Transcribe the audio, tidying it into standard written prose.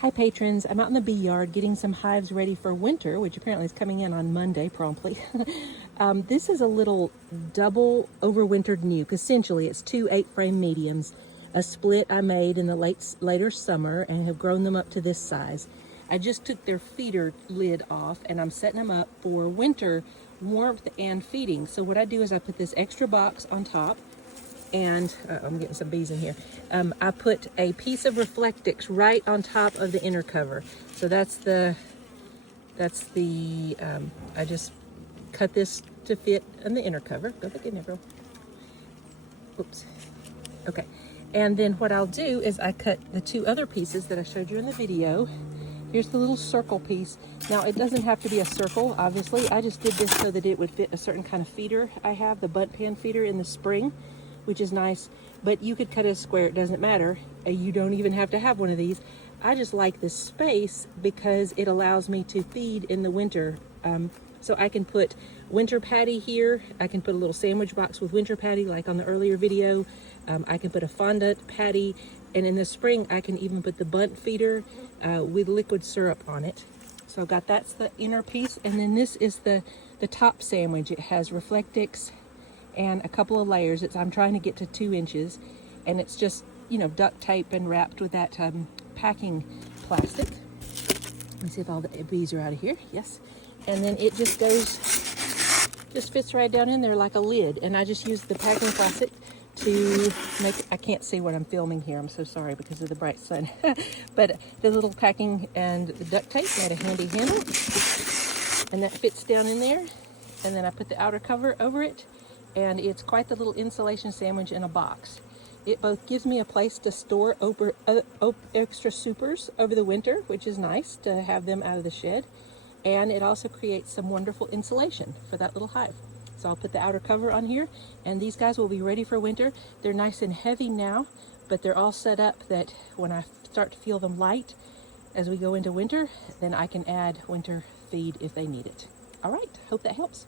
Hi patrons, I'm out in the bee yard getting some hives ready for winter, which apparently is coming in on Monday promptly. This is a little double overwintered nuke. Essentially, it's two 8-frame mediums, a split I made in the later summer and have grown them up to this size. I just took their feeder lid off and I'm setting them up for winter warmth and feeding. So what I do is I put this extra box on top, and I'm getting some bees in here. I put a piece of reflectix right on top of the inner cover. So I just cut this to fit on the inner cover. Go back in there, girl. Oops. Okay. And then what I'll do is I cut the two other pieces that I showed you in the video. Here's the little circle piece. Now it doesn't have to be a circle, obviously. I just did this so that it would fit a certain kind of feeder I have, the bunt pan feeder in the spring, which is nice, but you could cut a square, it doesn't matter. You don't even have to have one of these. I just like this space because it allows me to feed in the winter. So I can put winter patty here. I can put a little sandwich box with winter patty like on the earlier video. I can put a fondant patty, and in the spring I can even put the bunt feeder with liquid syrup on it. So that's the inner piece, and then this is the top sandwich. It has reflectix and a couple of layers. I'm trying to get to 2 inches, and it's just, duct tape and wrapped with that packing plastic. Let me see if all the bees are out of here. Yes. And then it just fits right down in there like a lid. And I just used the packing plastic to make, I can't see what I'm filming here. I'm so sorry because of the bright sun. But the little packing and the duct tape made a handy handle. And that fits down in there. And then I put the outer cover over it. And it's quite the little insulation sandwich in a box. It both gives me a place to store extra supers over the winter, which is nice to have them out of the shed. And it also creates some wonderful insulation for that little hive. So I'll put the outer cover on here, and these guys will be ready for winter. They're nice and heavy now, but they're all set up that when I start to feel them light as we go into winter, then I can add winter feed if they need it. All right, hope that helps.